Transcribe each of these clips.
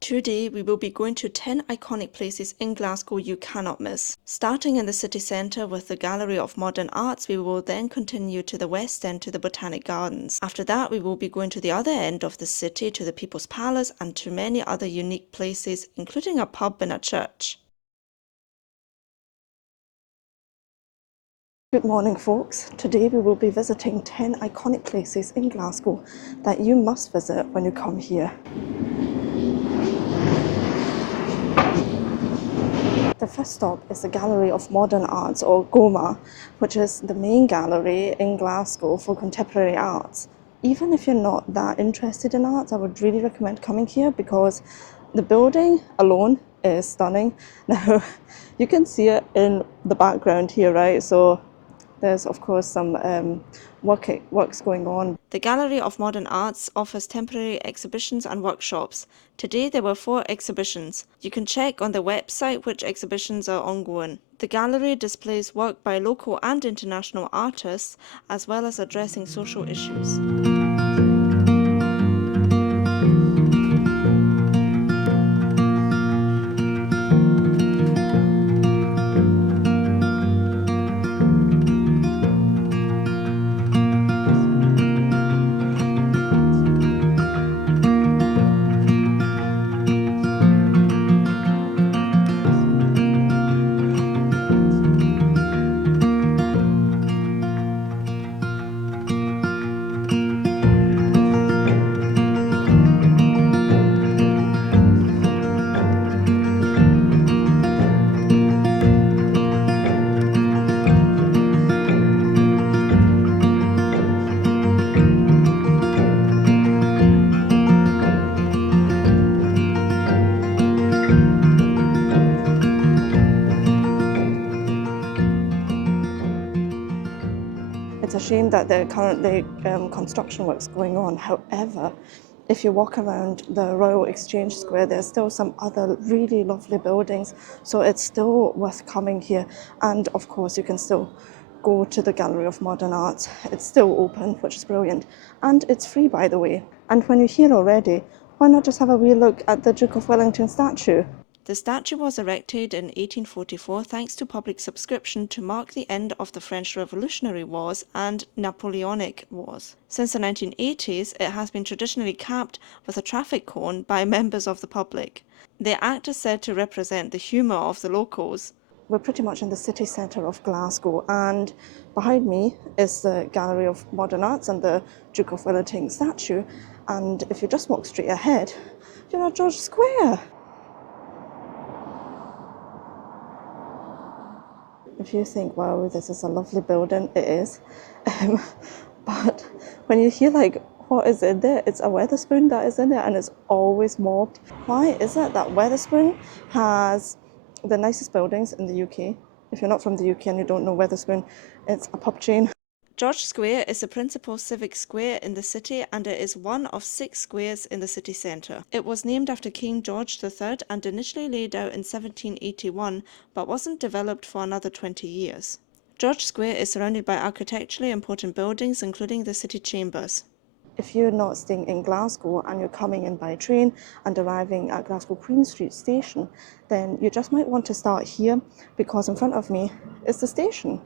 Today we will be going to 10 iconic places in Glasgow you cannot miss. Starting in the city centre with the Gallery of Modern Arts, we will then continue to the west end to the Botanic Gardens. After that we will be going to the other end of the city to the People's Palace and to many other unique places, including a pub and a church. Good morning folks, today we will be visiting 10 iconic places in Glasgow that you must visit when you come here. The first stop is the Gallery of Modern Arts, or GOMA, which is the main gallery in Glasgow for contemporary arts. Even if you're not that interested in arts, I would really recommend coming here because the building alone is stunning. Now, you can see it in the background here, right? So there's of course some works going on. The Gallery of Modern Arts offers temporary exhibitions and workshops. Today there were 4 exhibitions. You can check on the website which exhibitions are ongoing. The gallery displays work by local and international artists, as well as addressing social issues. It's a shame that there are currently construction works going on. However, if you walk around the Royal Exchange Square, there's still some other really lovely buildings, so it's still worth coming here. And of course, you can still go to the Gallery of Modern Arts. It's still open, which is brilliant. And it's free, by the way. And when you're here already, why not just have a wee look at the Duke of Wellington statue? The statue was erected in 1844 thanks to public subscription to mark the end of the French Revolutionary Wars and Napoleonic Wars. Since the 1980s, it has been traditionally capped with a traffic cone by members of the public. The act is said to represent the humour of the locals. We're pretty much in the city centre of Glasgow, and behind me is the Gallery of Modern Arts and the Duke of Wellington statue, and if you just walk straight ahead, you're at George Square. If you think, wow, this is a lovely building, it is. But when you hear like, what is in there? It's a Wetherspoon that is in there and it's always mobbed. Why is it that Wetherspoon has the nicest buildings in the UK? If you're not from the UK and you don't know Wetherspoon, it's a pub chain. George Square is the principal civic square in the city, and it is one of 6 squares in the city centre. It was named after King George III and initially laid out in 1781, but wasn't developed for another 20 years. George Square is surrounded by architecturally important buildings, including the city chambers. If you're not staying in Glasgow and you're coming in by train and arriving at Glasgow Queen Street station, then you just might want to start here, because in front of me is the station.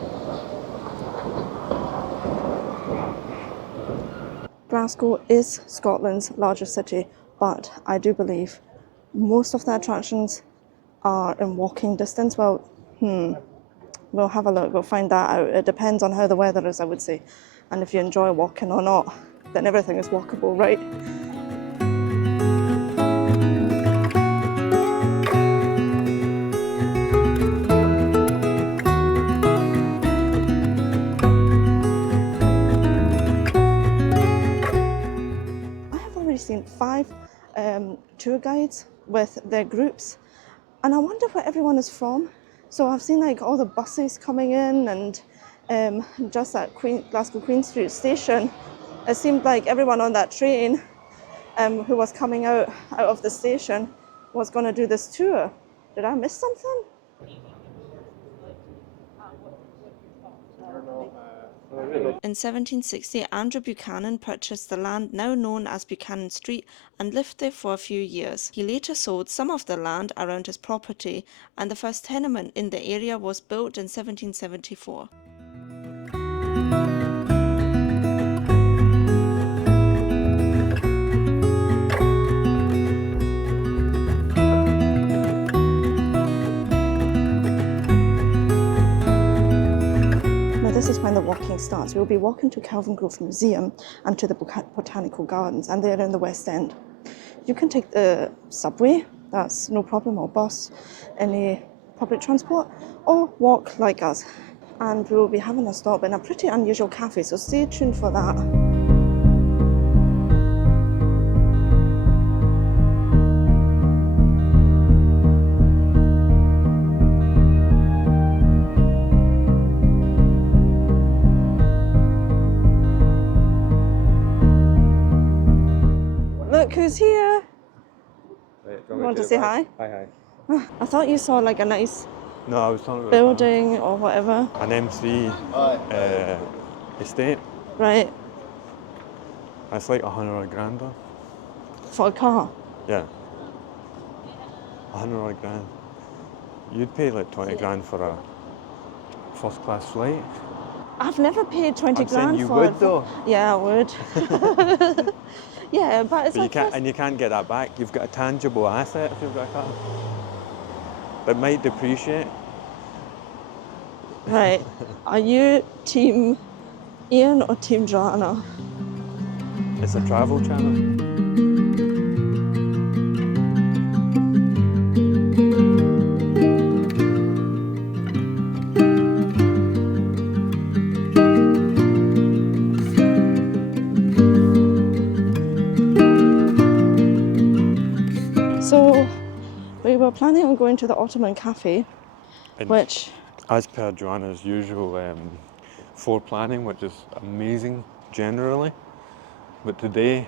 Glasgow is Scotland's largest city, but I do believe most of the attractions are in walking distance. Well, we'll have a look, we'll find that out. It depends on how the weather is, I would say. And if you enjoy walking or not, then everything is walkable, right? Seen 5 tour guides with their groups, and I wonder where everyone is from. So I've seen like all the buses coming in, and just at Glasgow Queen Street station, it seemed like everyone on that train who was coming out of the station was going to do this tour. Did I miss something? In 1760, Andrew Buchanan purchased the land now known as Buchanan Street and lived there for a few years. He later sold some of the land around his property, and the first tenement in the area was built in 1774. This is when the walking starts. We'll be walking to Kelvingrove Museum and to the Botanical Gardens, and they're in the West End. You can take the subway, that's no problem, or bus, any public transport, or walk like us. And we'll be having a stop in a pretty unusual cafe, so stay tuned for that. Look who's here! Right, You want to say hi? Hi. I thought you saw like a nice No, I was talking about building or whatever. an M3 estate. Right, That's like 100 grand though. for a car. Yeah. 100 grand. You'd pay like 20 grand for a first class flight. I've never paid 20 I'm saying grand you for would it. though. Yeah, I would. Yeah, but it's But you like can't, and you can't get that back. You've got a tangible asset if you've got a car. That might depreciate. Right. Are you team Ian or team Joanna? It's a travel channel. So we were planning on going to the Ottoman Cafe, And which as per Joanna's usual planning, which is amazing generally, but today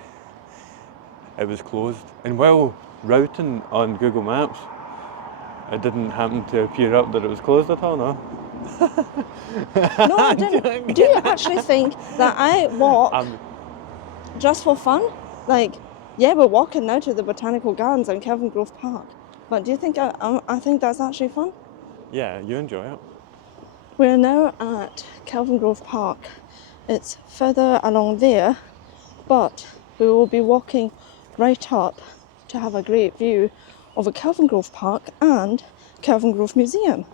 it was closed. And while routing on Google Maps, it didn't happen to appear up that it was closed at all, no? no, I didn't. Do you actually think that I walk just for fun? Like, yeah, we're walking now to the Botanical Gardens and Kelvingrove Park, but do you think I think that's actually fun? Yeah, you enjoy it. We're now at Kelvingrove Park. It's further along there, but we will be walking right up to have a great view over Kelvingrove Park and Kelvingrove Museum.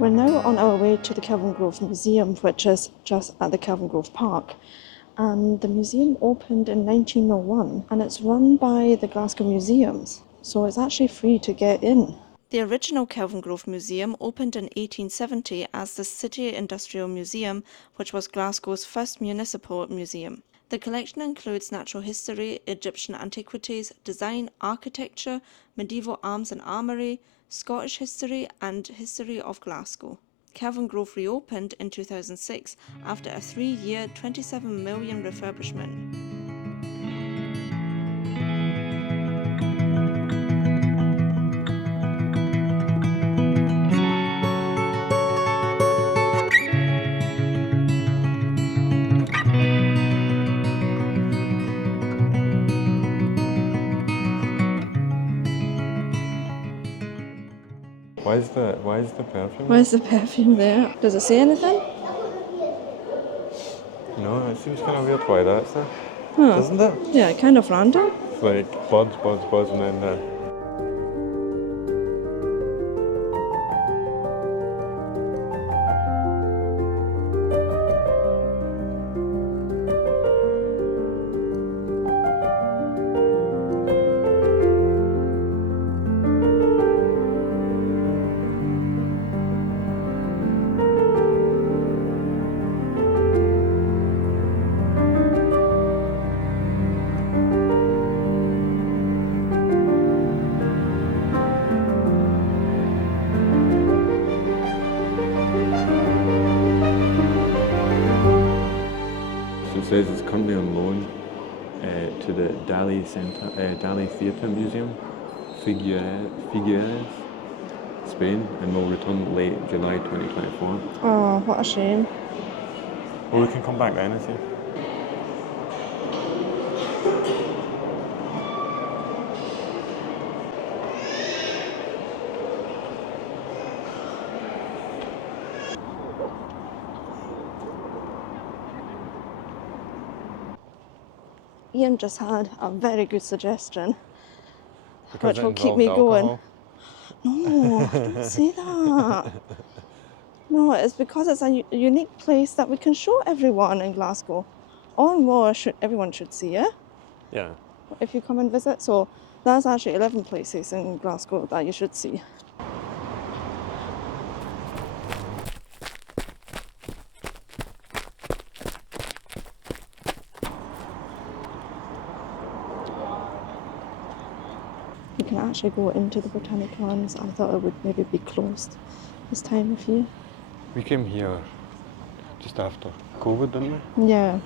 We're now on our way to the Kelvingrove Museum, which is just at the Kelvingrove Park. And the museum opened in 1901 and it's run by the Glasgow Museums, so it's actually free to get in. The original Kelvingrove Museum opened in 1870 as the City Industrial Museum, which was Glasgow's first municipal museum. The collection includes natural history, Egyptian antiquities, design, architecture, medieval arms and armoury, Scottish history and history of Glasgow. Kelvingrove reopened in 2006 after a 3-year, £27 million refurbishment. Why is the perfume? Where's the perfume there? Does it say anything? No, it seems kind of weird why that's there. Doesn't it? Yeah, kind of random. It's like buds, and then loan to the Dali Theatre Museum, Figueres, Spain, and will return late July 2024. Oh, what a shame. Well, we can come back then and see. Ian just had a very good suggestion, Because which it will keep involves me going. alcohol. No, don't say that. No, it's because it's a unique place that we can show everyone in Glasgow. Or more, everyone should see it Yeah. if you come and visit. So that's actually 11 places in Glasgow that you should see. You can actually go into the Botanic Gardens. I thought it would maybe be closed this time of year. We came here just after COVID, didn't we? Yeah.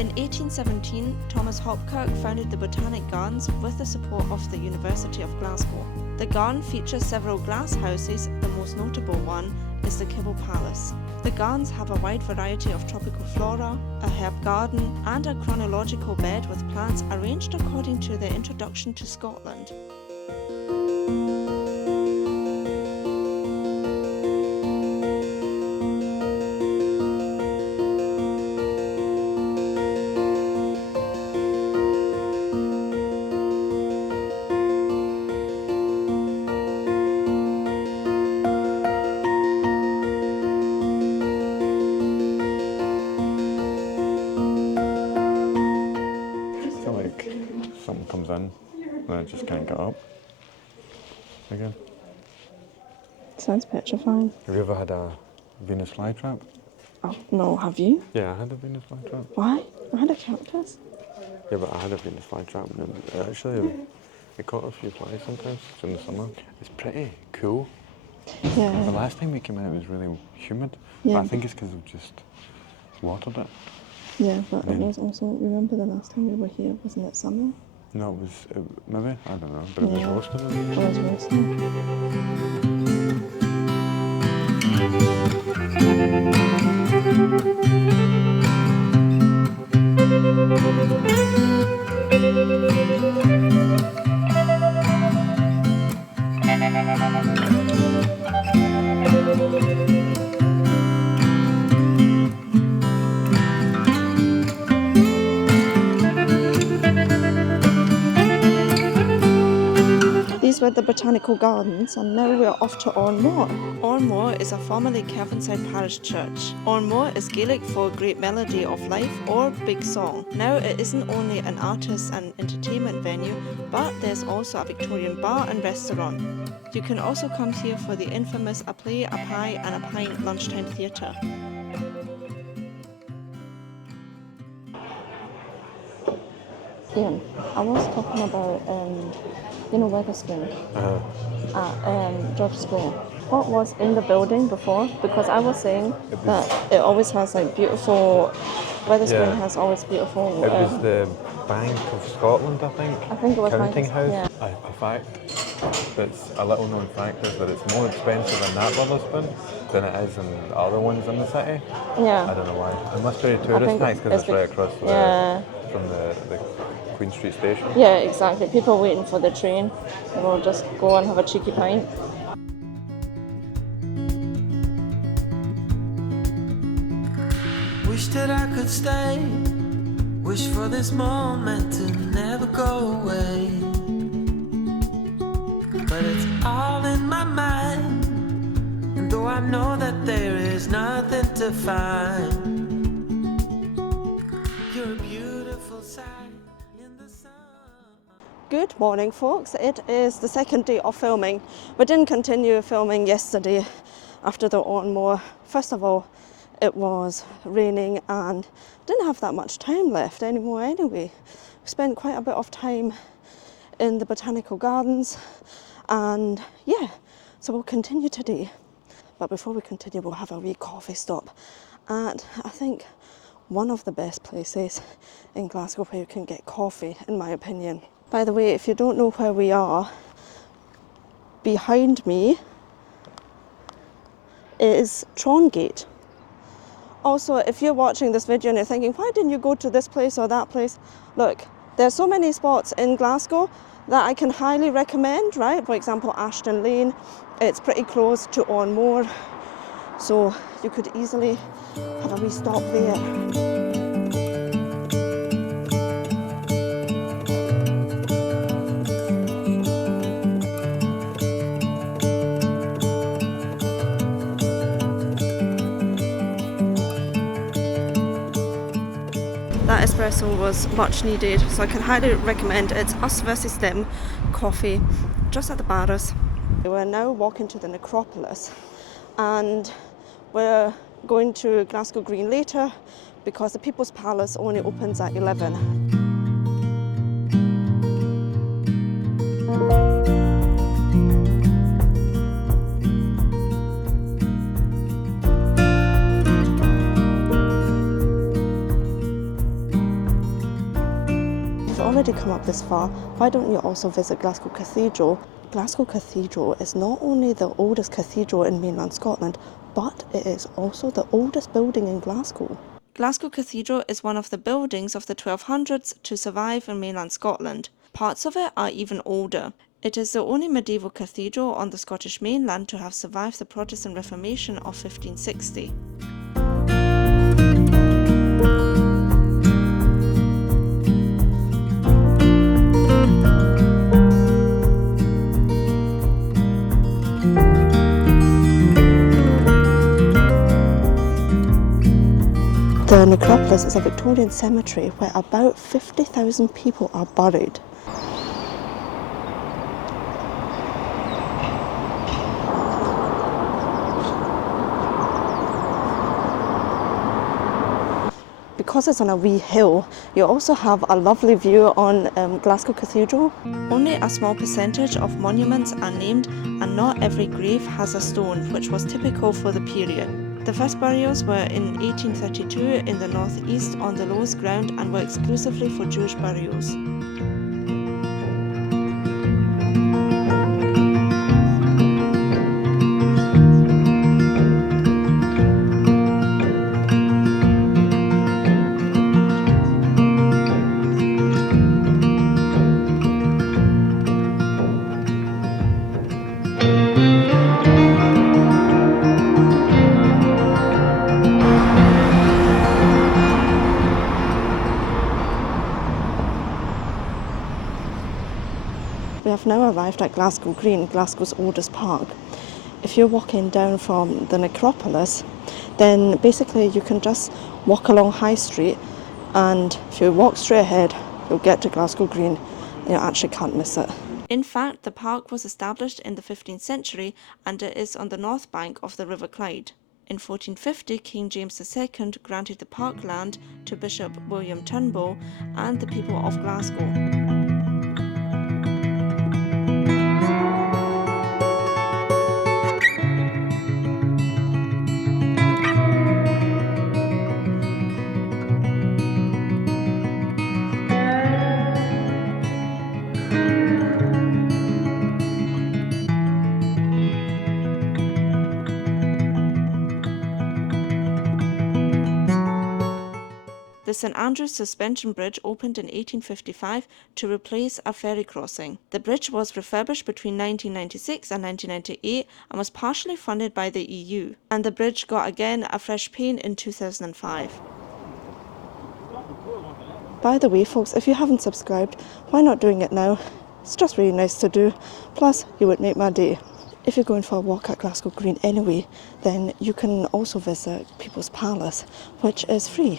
In 1817, Thomas Hopkirk founded the Botanic Gardens with the support of the University of Glasgow. The garden features several glass houses. The most notable one is the Kibble Palace. The gardens have a wide variety of tropical flora, a herb garden, and a chronological bed with plants arranged according to their introduction to Scotland. Something comes in and I just can't get up again. Sounds petrifying. Have you ever had a Venus flytrap? Oh, no, have you? Yeah, I had a Venus flytrap. Why? I had a cactus. Yeah, but I had a Venus flytrap and it caught a few flies sometimes in the summer. It's pretty cool. Yeah. The last time we came in it was really humid. Yeah. But I think it's because we've just watered it. Yeah, but it was also, remember the last time we were here, wasn't it summer? No, it was, maybe, I don't know, but it Yeah. was roasting. It was roasting. These were the Botanical Gardens, and now we're off to Ormore. Ormore is a formerly Kelvinside Parish Church. Ormore is Gaelic for Great Melody of Life or Big Song. Now it isn't only an artist and entertainment venue, but there's also a Victorian bar and restaurant. You can also come here for the infamous A Play, A Pie and a Pint lunchtime theatre. Ian, I was talking about, Weatherspoon at George Square. What was in the building before? Because I was saying that it always has like beautiful, Weatherspoon has always beautiful. It was the Bank of Scotland, I think. I think it was Counting Bank, House. yeah. A fact that's a little known fact is that it's more expensive in that Weatherspoon than it is in the other ones in the city. Yeah. I don't know why. It must be a I tourist think nice because it's it's right across from the Queen Street station. Yeah, exactly. People waiting for the train, and we'll just go and have a cheeky pint. Wish that I could stay. Wish for this moment to never go away. But it's all in my mind. And though I know that there is nothing to find, you're a beautiful sight in the sun. Good morning, folks. It is the second day of filming. We didn't continue filming yesterday after the Ormore. First of all, it was raining and didn't have that much time left anymore anyway. We spent quite a bit of time in the Botanical Gardens And yeah, so we'll continue today. But before we continue, we'll have a wee coffee stop at, I think, one of the best places in Glasgow where you can get coffee, in my opinion. By the way, if you don't know where we are, behind me is Trongate. Also, if you're watching this video and you're thinking, why didn't you go to this place or that place? Look, there's so many spots in Glasgow that I can highly recommend, right? For example, Ashton Lane, it's pretty close to On Moor, so you could easily have a wee stop there. That espresso was much needed, so I can highly recommend. It's Us versus Them coffee, just at the Barras. We're now walking to the Necropolis, and we're going to Glasgow Green later because the People's Palace only opens at 11. Already come up this far, why don't you also visit Glasgow Cathedral? Glasgow Cathedral is not only the oldest cathedral in mainland Scotland, but it is also the oldest building in Glasgow. Glasgow Cathedral is one of the buildings of the 1200s to survive in mainland Scotland. Parts of it are even older. It is the only medieval cathedral on the Scottish mainland to have survived the Protestant Reformation of 1560. The necropolis is a Victorian cemetery where about 50,000 people are buried. Because it's on a wee hill, you also have a lovely view on Glasgow Cathedral. Only a small percentage of monuments are named, and not every grave has a stone, which was typical for the period. The first burials were in 1832 in the northeast on the lowest ground and were exclusively for Jewish burials. We have now arrived at Glasgow Green, Glasgow's oldest park. If you're walking down from the necropolis, then basically you can just walk along High Street, and if you walk straight ahead, you'll get to Glasgow Green. You actually can't miss it. In fact, the park was established in the 15th century and it is on the north bank of the River Clyde. In 1450, King James II granted the park land to Bishop William Turnbull and the people of Glasgow. The St Andrews Suspension Bridge opened in 1855 to replace a ferry crossing. The bridge was refurbished between 1996 and 1998 and was partially funded by the EU. And the bridge got again a fresh paint in 2005. By the way, folks, if you haven't subscribed, why not doing it now? It's just really nice to do. Plus, you would make my day. If you're going for a walk at Glasgow Green anyway, then you can also visit People's Palace, which is free.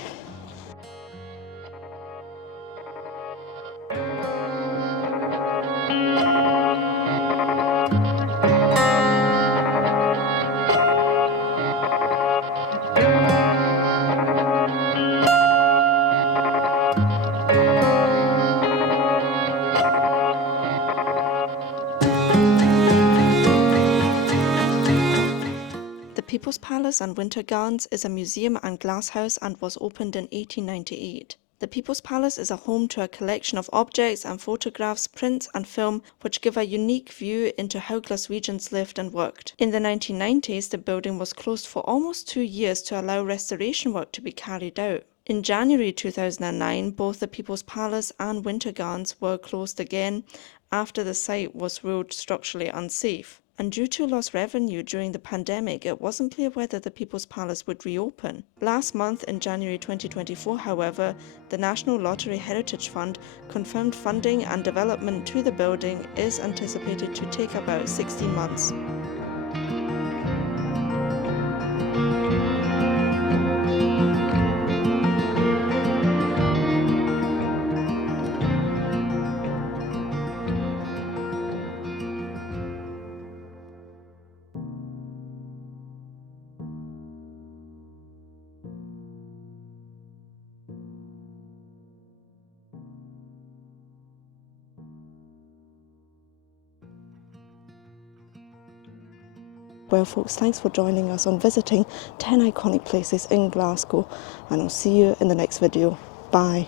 People's Palace and Winter Gardens is a museum and glasshouse and was opened in 1898. The People's Palace is a home to a collection of objects and photographs, prints and film which give a unique view into how Glaswegians lived and worked. In the 1990s, the building was closed for almost 2 years to allow restoration work to be carried out. In January 2009, both the People's Palace and Winter Gardens were closed again after the site was ruled structurally unsafe. And due to lost revenue during the pandemic, it wasn't clear whether the People's Palace would reopen. Last month, in January 2024, however, the National Lottery Heritage Fund confirmed funding and development to the building is anticipated to take about 16 months. Well folks, thanks for joining us on visiting 10 iconic places in Glasgow, and I'll see you in the next video. Bye.